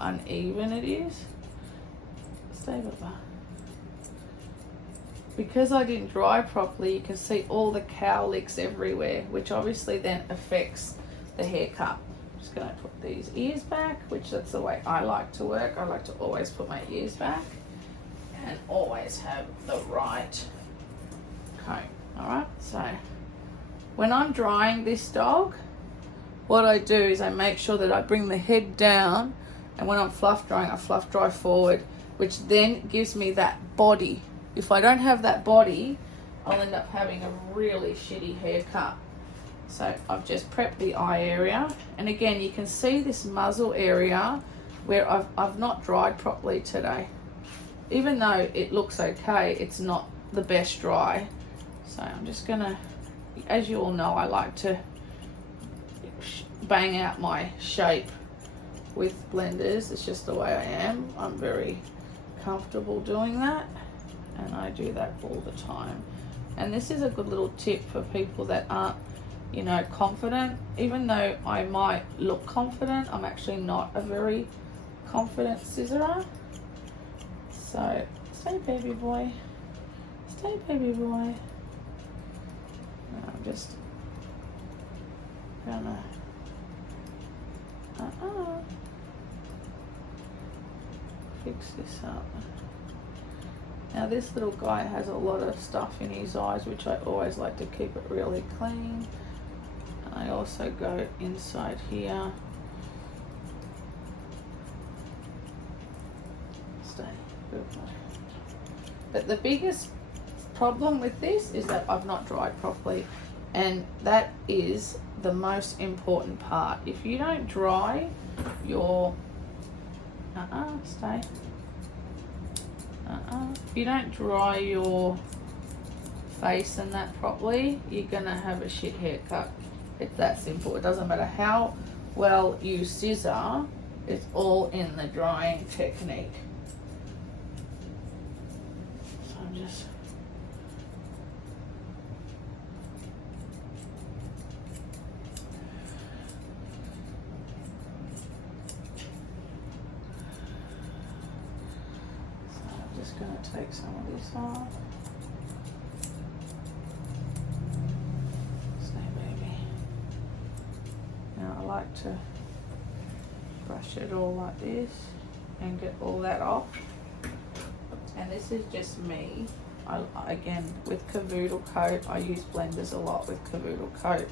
uneven it is. Stay Baba. Because I didn't dry properly, you can see all the cowlicks everywhere, which obviously then affects the haircut. I'm just going to put these ears back, which that's the way I like to work. I like to always put my ears back and always have the right comb. Alright, so when I'm drying this dog, what I do is I make sure that I bring the head down, and when I'm fluff drying, I fluff dry forward, which then gives me that body. If I don't have that body, I'll end up having a really shitty haircut. So I've just prepped the eye area, and again you can see this muzzle area where I've not dried properly today. Even though it looks okay, it's not the best dry. So I'm just gonna, as you all know, I like to bang out my shape with blenders. It's just the way I am. I'm very comfortable doing that, and I do that all the time. And this is a good little tip for people that aren't, you know, confident. Even though I might look confident, I'm actually not a very confident scissorer. So stay baby boy, stay baby boy. I'm just gonna fix this up. Now this little guy has a lot of stuff in his eyes, which I always like to keep it really clean. And I also go inside here. Stay. Good. But the biggest problem with this is that I've not dried properly, and that is the most important part. If you don't dry your stay. If you don't dry your face and that properly, you're gonna have a shit haircut. It's that simple. It doesn't matter how well you scissor, it's all in the drying technique. So I'm just going to take some of this off. Stay baby. Now I like to brush it all like this and get all that off. And this is just me. Again, with Cavoodle coat, I use blenders a lot with Cavoodle coat.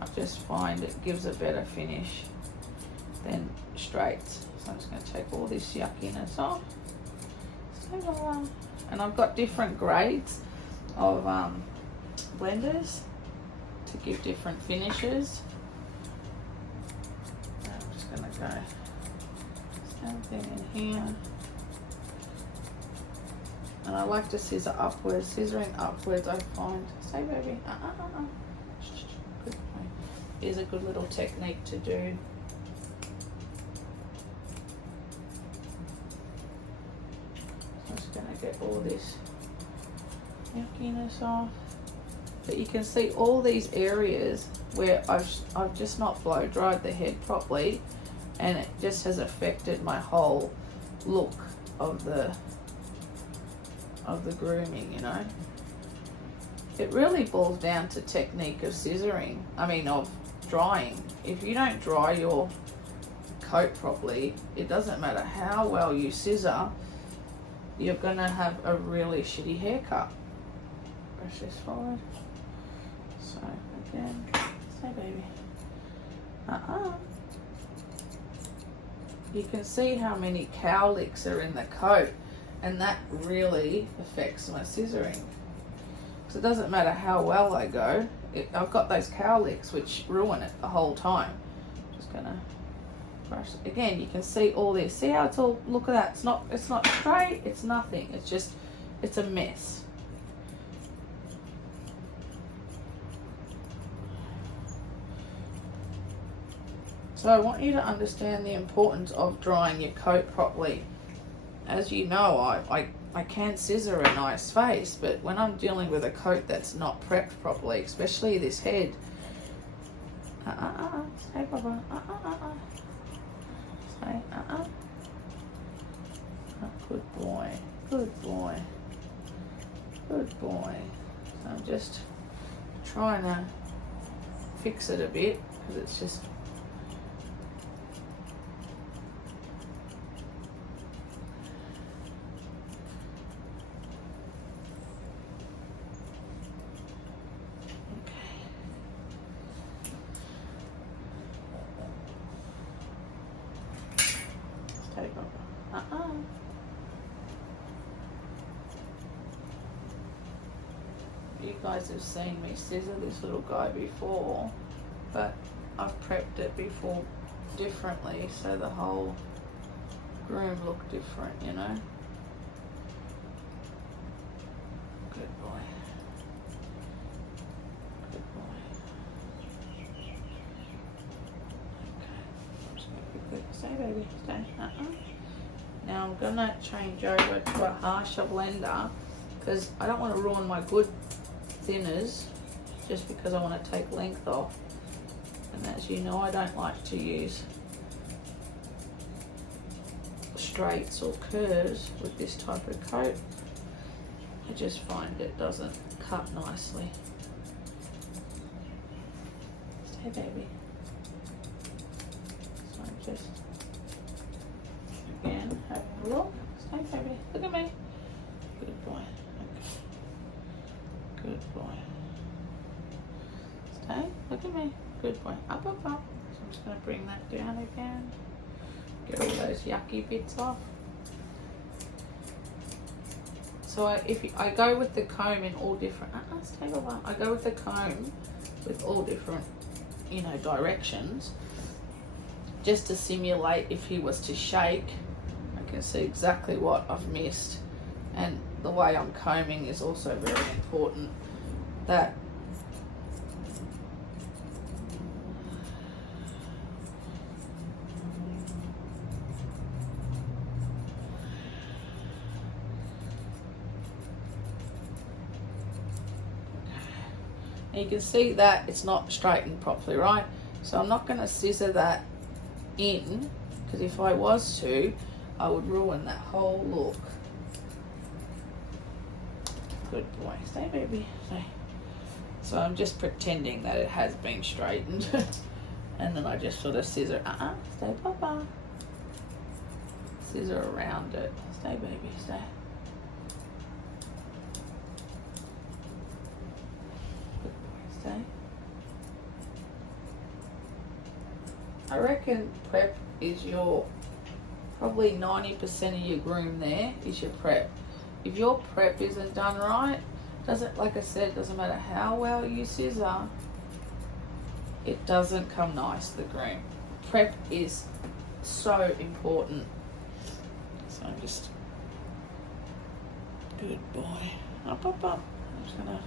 I just find it gives a better finish than straights. So I'm just going to take all this yuckiness off. And I've got different grades of blenders to give different finishes. I'm just going to go same thing in here. And I like to scissor upwards. Scissoring upwards, I find. Say baby. Good. Is a good little technique to do. Going to get all this yuckiness off, but you can see all these areas where I've just not blow dried the head properly, and it just has affected my whole look of the grooming. You know, it really boils down to technique of scissoring. I mean, of drying. If you don't dry your coat properly, it doesn't matter how well you scissor, you're gonna have a really shitty haircut. Brush this forward. So again, say baby. You can see how many cowlicks are in the coat, and that really affects my scissoring. So it doesn't matter how well I go, I've got those cowlicks which ruin it the whole time. Just gonna brush. Again, you can see all this. See how it's all, look at that. It's not straight, it's nothing. It's just, it's a mess. So I want you to understand the importance of drying your coat properly. As you know, I can scissor a nice face, but when I'm dealing with a coat that's not prepped properly, especially this head, say Baba, say, Good boy. Good boy. So I'm just trying to fix it a bit because it's just you guys have seen me scissor this little guy before, but I've prepped it before differently so the whole groom looked different, you know. Good boy. Good boy. Okay, I'm just going to quickly stay, baby, stay. Now I'm going to change over to a harsher blender because I don't want to ruin my good thinners just because I want to take length off. And as you know, I don't like to use straights or curves with this type of coat. I just find it doesn't cut nicely. Stay, baby. So I'm just again having a look. Stay, baby. Look at me. Good boy. Okay. Good boy. Stay. Look at me. Good boy. Up, up, up. So I'm just going to bring that down again. Get all those yucky bits off. So I go with the comb in all different. Stay over. I go with the comb with all different, you know, directions, just to simulate if he was to shake. I can see exactly what I've missed, and the way I'm combing is also very important. That you can see that it's not straightened properly, right? So I'm not going to scissor that in, because if I was to, I would ruin that whole look. Good boy. Stay, baby. Stay. So I'm just pretending that it has been straightened. And then I just sort of scissor. Stay, papa. Scissor around it. Stay, baby. Stay. Stay. I reckon prep is your, probably 90% of your groom there is your prep. If your prep isn't done right, doesn't, like I said, doesn't matter how well you scissor, it doesn't come nice, the groom. Prep is so important. So I'm just, good boy. Up, up, up. I'm just gonna,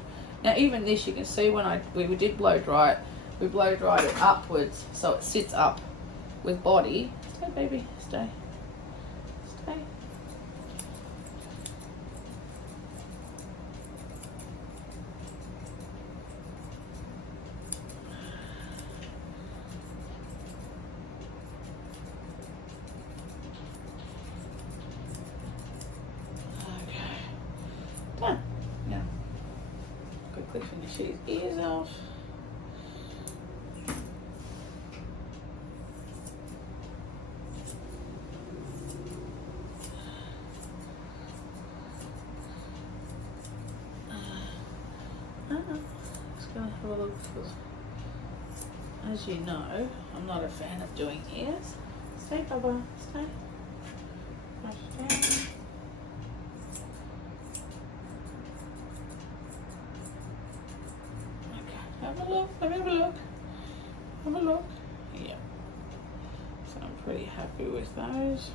now even this, you can see when we did blow dry it, we blow dried it upwards so it sits up with body. Stay, baby, stay. Stay. Okay. Done. Now, quickly finish his ears off. Just gonna have a look for, as you know, I'm not a fan of doing ears. Stay, Bubba, stay. Brush down. Okay, have a look, have a look. Have a look. Yeah. So I'm pretty happy with those.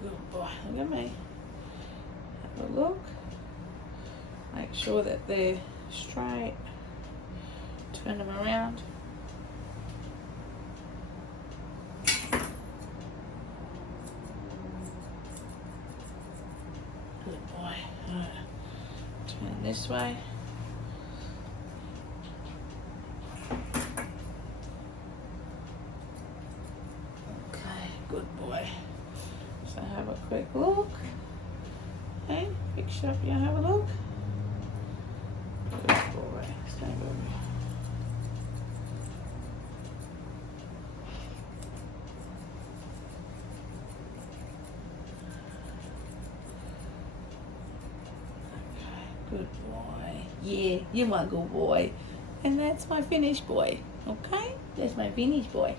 Good boy, look at me. Have a look. Make sure that they're straight. Turn them around. Good boy. Turn this way. quick look. Okay, fix you up, you have a look. Good boy, stand over. Good boy. Yeah, you're my good boy. And that's my finished boy. Okay? That's my finished boy.